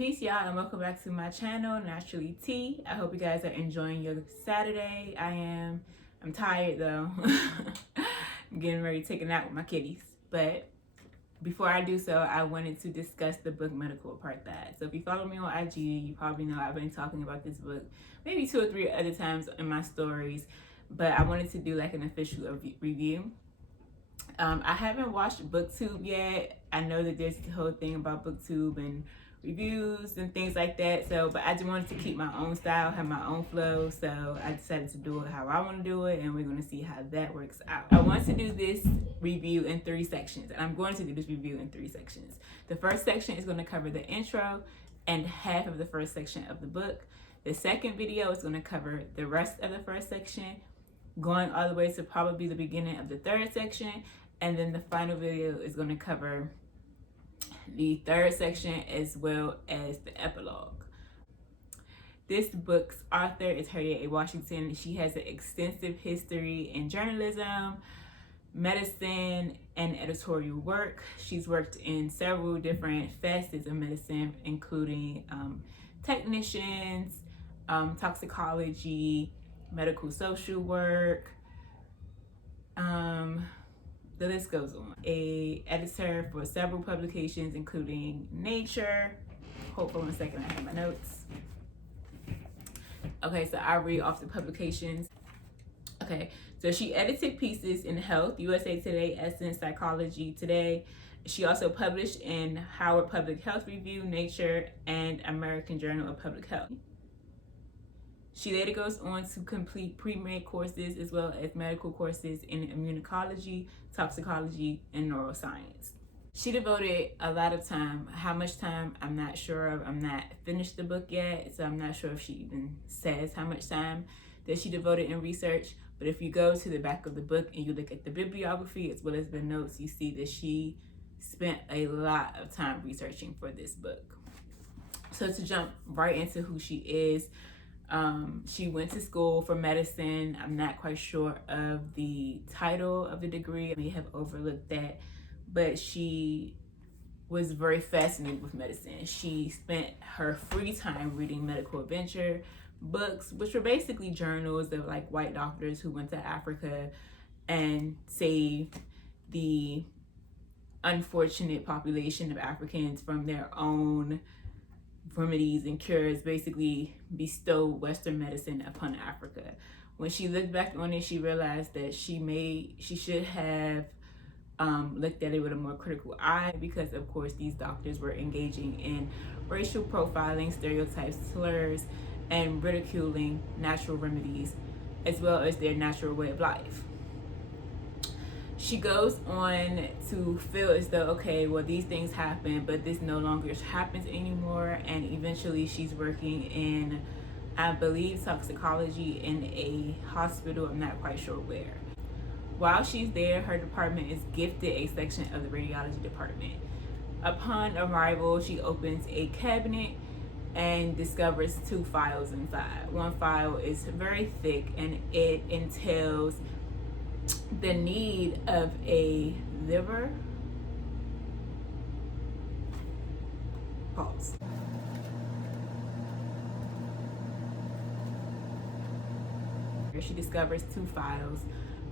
Peace, y'all, and welcome back to my channel, Naturally T. I hope you guys are enjoying your Saturday. I am. I'm tired though. I'm getting ready to take a nap with my kitties. But before I do so, I wanted to discuss the book Medical Apartheid. So if you follow me on IG, you probably know I've been talking about this book maybe 2 or 3 other times in my stories. But I wanted to do like an official review. I haven't watched BookTube yet. I know that there's the whole thing about BookTube and reviews and things like that, but I just wanted to keep my own style, have my own flow, so I decided to do it how I want to do it, and we're going to see how that works out. I want to do this review in 3 sections, and I'm going to do this review in 3 sections. The first section is going to cover the intro and half of the first section of the book. The second video is going to cover the rest of the first section, going all the way to probably the beginning of the third section, and then the final video is going to cover the third section as well as the epilogue. This book's author is Harriet A. Washington. She has an extensive history in journalism, medicine, and editorial work. She's worked in several different facets of medicine, including technicians, toxicology, medical social work, the list goes on. A editor for several publications, including Nature. Hold for 1 second, I have my notes. Okay, so I'll read off the publications. Okay, so she edited pieces in Health, USA Today, Essence, Psychology Today. She also published in Howard Public Health Review, Nature, and American Journal of Public Health. She later goes on to complete pre-med courses as well as medical courses in immunology, toxicology, and neuroscience. She devoted a lot of time. How much time, I'm not sure of. I'm not finished the book yet, so I'm not sure if she even says how much time that she devoted in research. But if you go to the back of the book and you look at the bibliography as well as the notes, you see that she spent a lot of time researching for this book. So to jump right into who she is, she went to school for medicine. I'm not quite sure of the title of the degree. I may have overlooked that, but she was very fascinated with medicine. She spent her free time reading medical adventure books, which were basically journals of like white doctors who went to Africa and saved the unfortunate population of Africans from their own remedies and cures, basically bestowed Western medicine upon Africa. When she looked back on it, she realized that she should have looked at it with a more critical eye, because of course these doctors were engaging in racial profiling, stereotypes, slurs, and ridiculing natural remedies as well as their natural way of life. She goes on to feel as though, okay, well, these things happen, but this no longer happens anymore. And eventually she's working in, I believe, toxicology in a hospital. I'm not quite sure where. While she's there, her department is gifted a section of the radiology department. Upon arrival, she opens a cabinet and discovers 2 files inside. One file is very thick and it entails the need of a liver. Pause. She discovers 2 files.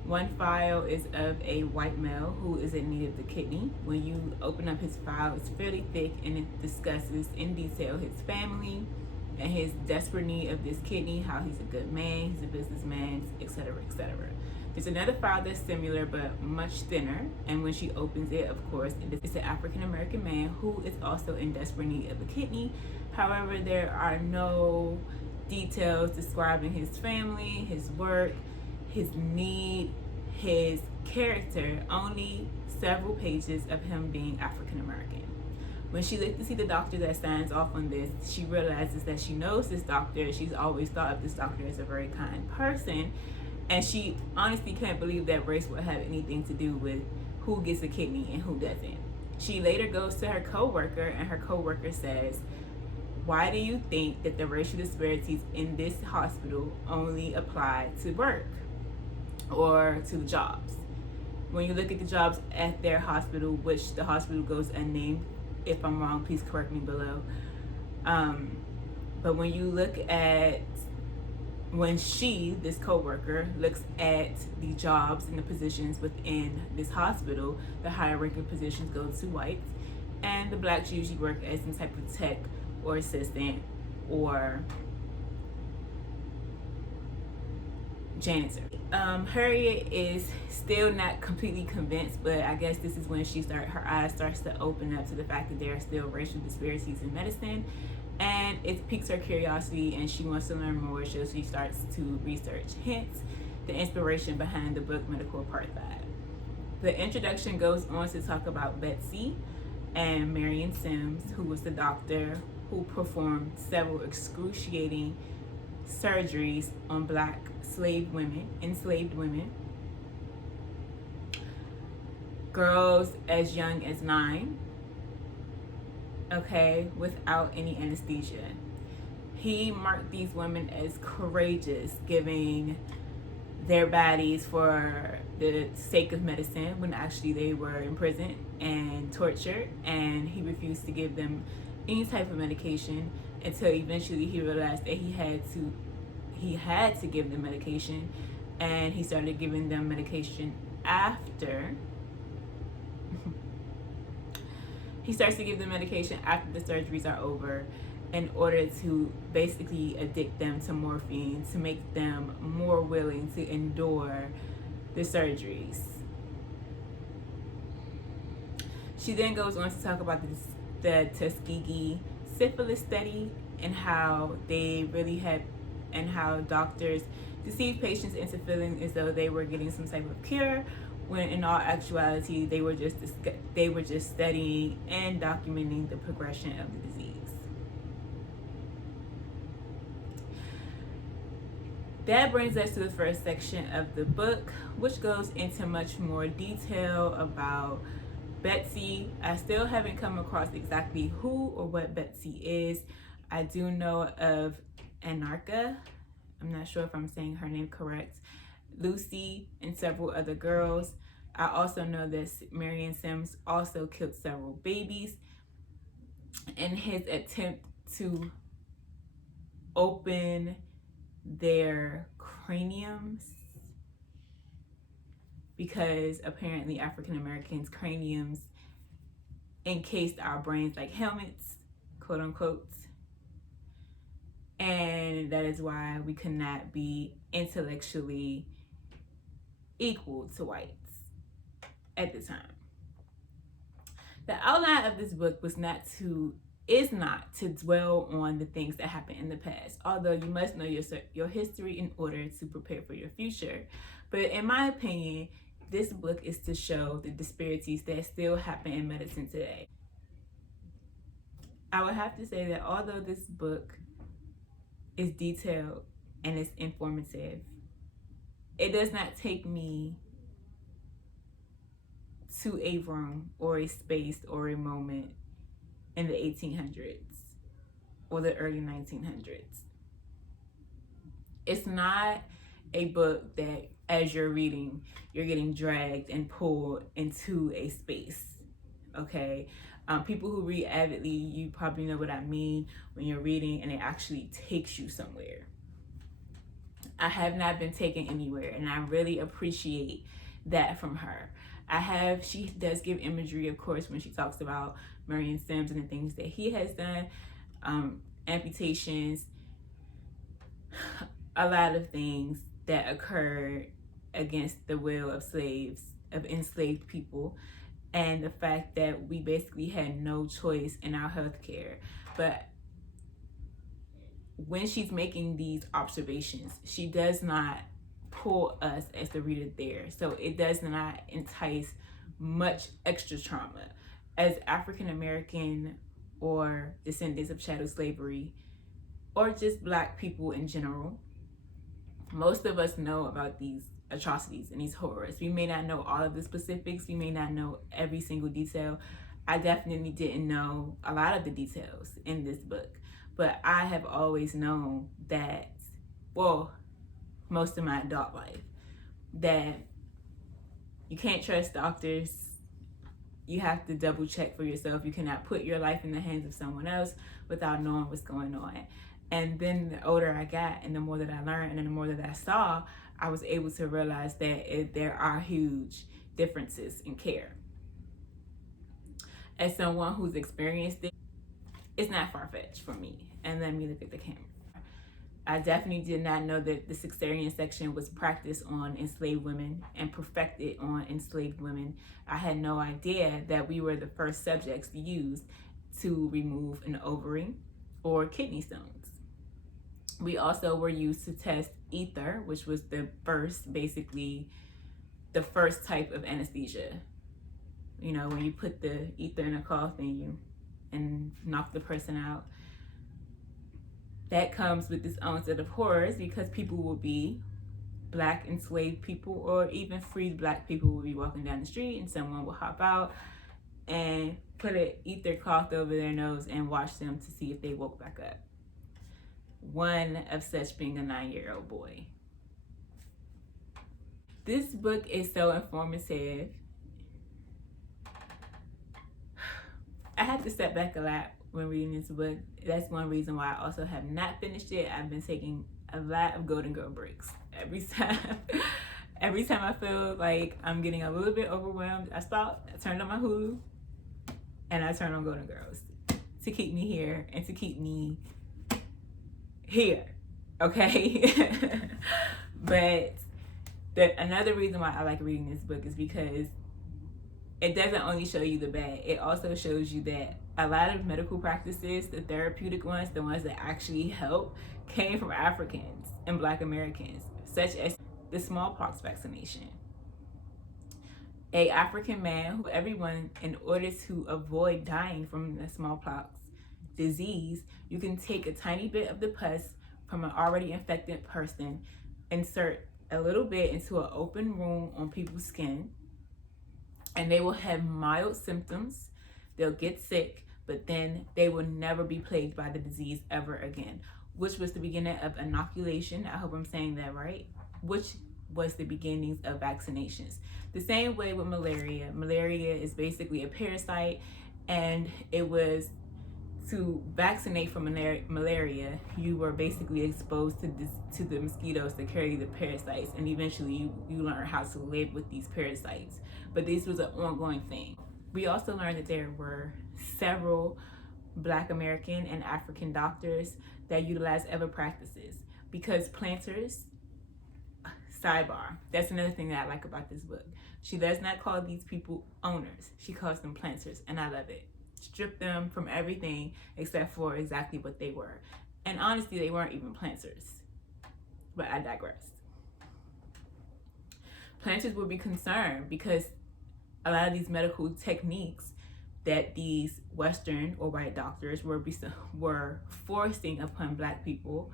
One file is of a white male who is in need of the kidney. When you open up his file, it's fairly thick and it discusses in detail his family and his desperate need of this kidney, how he's a good man, he's a businessman, etc., etc. There's another file that's similar but much thinner, and when she opens it, of course, it's an African-American man who is also in desperate need of a kidney. However, there are no details describing his family, his work, his need, his character, only several pages of him being African-American. When she looked to see the doctor that signs off on this, she realizes that she knows this doctor. She's always thought of this doctor as a very kind person. And she honestly can't believe that race would have anything to do with who gets a kidney and who doesn't. She later goes to her coworker, and her coworker says, "Why do you think that the racial disparities in this hospital only apply to work or to the jobs? When you look at the jobs at their hospital, which the hospital goes unnamed, if I'm wrong, please correct me below, But when you look at, when she, this coworker, looks at the jobs and the positions within this hospital, the higher ranking positions go to whites, and the blacks usually work as some type of tech or assistant or janitor. Harriet is still not completely convinced, but I guess this is when her eyes starts to open up to the fact that there are still racial disparities in medicine, and it piques her curiosity and she wants to learn more, so she starts to research, hence the inspiration behind the book Medical Apartheid. The introduction goes on to talk about Bessie and Marion Sims, who was the doctor who performed several excruciating surgeries on black enslaved women, girls as young as 9, okay, without any anesthesia. He marked these women as courageous, giving their bodies for the sake of medicine when actually they were imprisoned and tortured, and he refused to give them any type of medication until eventually he realized that he had to give them medication, and he started giving them medication after he starts to give them medication after the surgeries are over, in order to basically addict them to morphine to make them more willing to endure the surgeries. She then goes on to talk about the Tuskegee syphilis study and how doctors deceived patients into feeling as though they were getting some type of cure, when in all actuality they were just studying and documenting the progression of the disease. That brings us to the first section of the book, which goes into much more detail about Bessie. I still haven't come across exactly who or what Bessie is. I do know of Anarcha, I'm not sure if I'm saying her name correct, Lucy, and several other girls. I also know that Marion Sims also killed several babies in his attempt to open their craniums, because apparently African Americans' craniums encased our brains like helmets, quote unquote, and that is why we could not be intellectually equal to whites at the time. The outline of this book is not to dwell on the things that happened in the past, although you must know your history in order to prepare for your future. But in my opinion, this book is to show the disparities that still happen in medicine today. I would have to say that although this book is detailed and it's informative, it does not take me to a room or a space or a moment in the 1800s or the early 1900s. It's not a book that as you're reading, you're getting dragged and pulled into a space, okay? People who read avidly, you probably know what I mean when you're reading and it actually takes you somewhere. I have not been taken anywhere, and I really appreciate that from her. She does give imagery, of course, when she talks about Marion Sims and the things that he has done, amputations, a lot of things that occurred against the will of enslaved people, and the fact that we basically had no choice in our healthcare. But when she's making these observations, she does not pull us as the reader there, so it does not entice much extra trauma. As African American or descendants of chattel slavery, or just Black people in general, most of us know about these atrocities and these horrors. We may not know all of the specifics, we may not know every single detail. I definitely didn't know a lot of the details in this book, but I have always known that, well, most of my adult life, that you can't trust doctors, you have to double check for yourself. You cannot put your life in the hands of someone else without knowing what's going on. And then the older I got and the more that I learned and then the more that I saw, I was able to realize that there are huge differences in care. As someone who's experienced it, it's not far-fetched for me. And let me look at the camera. I definitely did not know that the cesarean section was practiced on enslaved women and perfected on enslaved women. I had no idea that we were the first subjects used to remove an ovary or kidney stones. We also were used to test ether, which was basically the first type of anesthesia. You know, when you put the ether in a coffin and knock the person out. That comes with its own set of horrors because people will be Black enslaved people or even freed Black people will be walking down the street and someone will hop out and put an ether cloth over their nose and watch them to see if they woke back up. One of such being a 9-year-old boy. This book is so informative. I had to step back a lot when reading this book. That's one reason why I also have not finished it. I've been taking a lot of Golden Girl breaks. Every time I feel like I'm getting a little bit overwhelmed, I stop, I turn on my Hulu, and I turn on Golden Girls to keep me here and to keep me here, okay? But another reason why I like reading this book is because it doesn't only show you the bad, it also shows you that a lot of medical practices, the therapeutic ones, the ones that actually help, came from Africans and Black Americans, such as the smallpox vaccination. A African man, everyone, in order to avoid dying from the smallpox disease, you can take a tiny bit of the pus from an already infected person, insert a little bit into an open wound on people's skin, and they will have mild symptoms. They'll get sick, but then they will never be plagued by the disease ever again, which was the beginning of inoculation. I hope I'm saying that right. Which was the beginnings of vaccinations. The same way with malaria. Malaria is basically a parasite, and it was to vaccinate from malaria, you were basically exposed to the mosquitoes that carry the parasites, and eventually you learn how to live with these parasites. But this was an ongoing thing. We also learned that there were several Black American and African doctors that utilized other practices because planters, sidebar, that's another thing that I like about this book. She does not call these people owners, she calls them planters, and I love it. Strip them from everything except for exactly what they were. And honestly, they weren't even planters. But I digress. Planters would be concerned because a lot of these medical techniques that these Western or white doctors were forcing upon Black people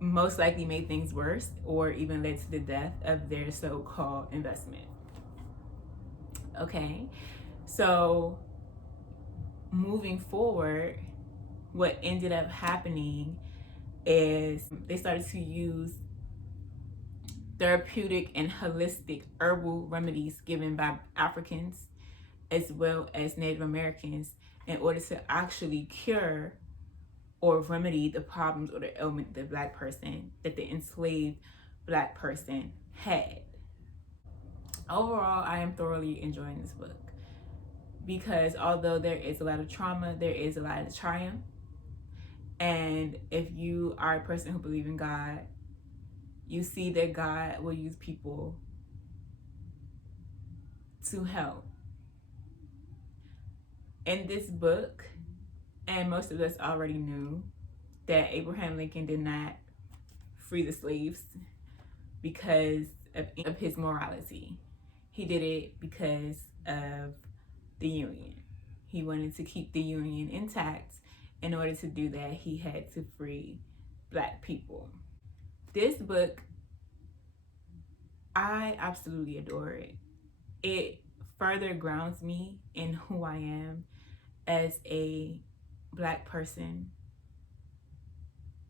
most likely made things worse or even led to the death of their so-called investment. Okay, so moving forward, what ended up happening is they started to use therapeutic and holistic herbal remedies given by Africans as well as Native Americans in order to actually cure or remedy the problems or the ailment that the enslaved Black person had. Overall, I am thoroughly enjoying this book because although there is a lot of trauma, there is a lot of triumph. And if you are a person who believes in God, you see that God will use people to help. In this book, and most of us already knew that Abraham Lincoln did not free the slaves because of his morality. He did it because of the Union. He wanted to keep the Union intact. In order to do that, he had to free Black people. This book, I absolutely adore it. It further grounds me in who I am as a Black person.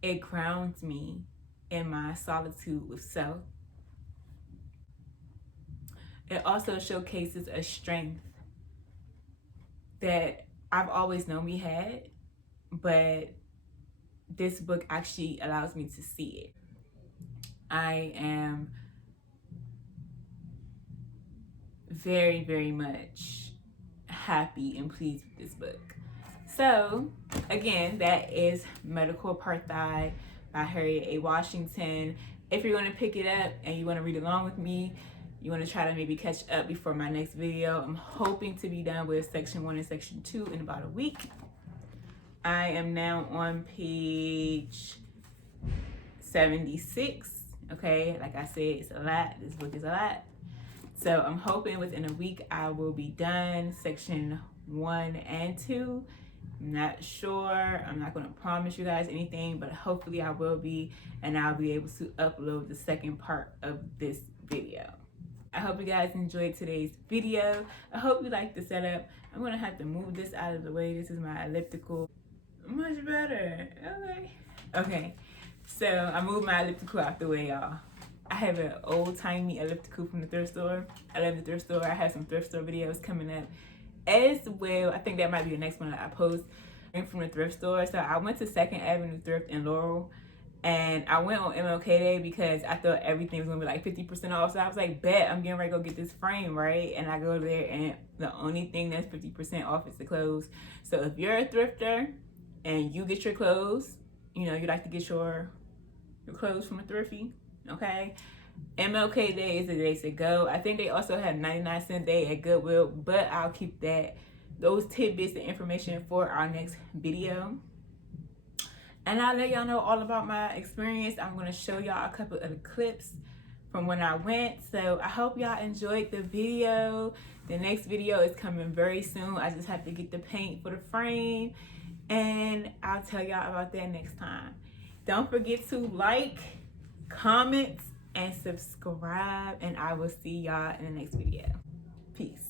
It grounds me in my solitude with self. It also showcases a strength that I've always known we had, but this book actually allows me to see it. I am very, very much happy and pleased with this book. So, again, that is Medical Apartheid by Harriet A. Washington. If you're going to pick it up and you want to read along with me, you want to try to maybe catch up before my next video, I'm hoping to be done with section 1 and section 2 in about a week. I am now on page 76. Okay, like I said, it's a lot. This book is a lot. So I'm hoping within a week I will be done section 1 and 2. I'm not sure. I'm not going to promise you guys anything, but hopefully I will be, and I'll be able to upload the second part of this video. I hope you guys enjoyed today's video. I hope you liked the setup. I'm going to have to move this out of the way. This is my elliptical. Much better. Okay. So I moved my elliptical out the way, y'all. I have an old-timey elliptical from the thrift store. I love the thrift store. I have some thrift store videos coming up as well. I think that might be the next one that I post from the thrift store. So I went to 2nd Avenue Thrift in Laurel, and I went on MLK Day because I thought everything was gonna be like 50% off. So I was like, bet, I'm getting ready to go get this frame, right? And I go there, and the only thing that's 50% off is the clothes. So if you're a thrifter and you get your clothes, you know, you like to get your clothes from a thrifty, okay? MLK Day is the day to go. I think they also had 99-cent day at Goodwill, but I'll keep those tidbits and information for our next video. And I'll let y'all know all about my experience. I'm going to show y'all a couple of the clips from when I went. So I hope y'all enjoyed the video. The next video is coming very soon. I just have to get the paint for the frame, and I'll tell y'all about that next time. Don't forget to like, comment, and subscribe, and I will see y'all in the next video. Peace.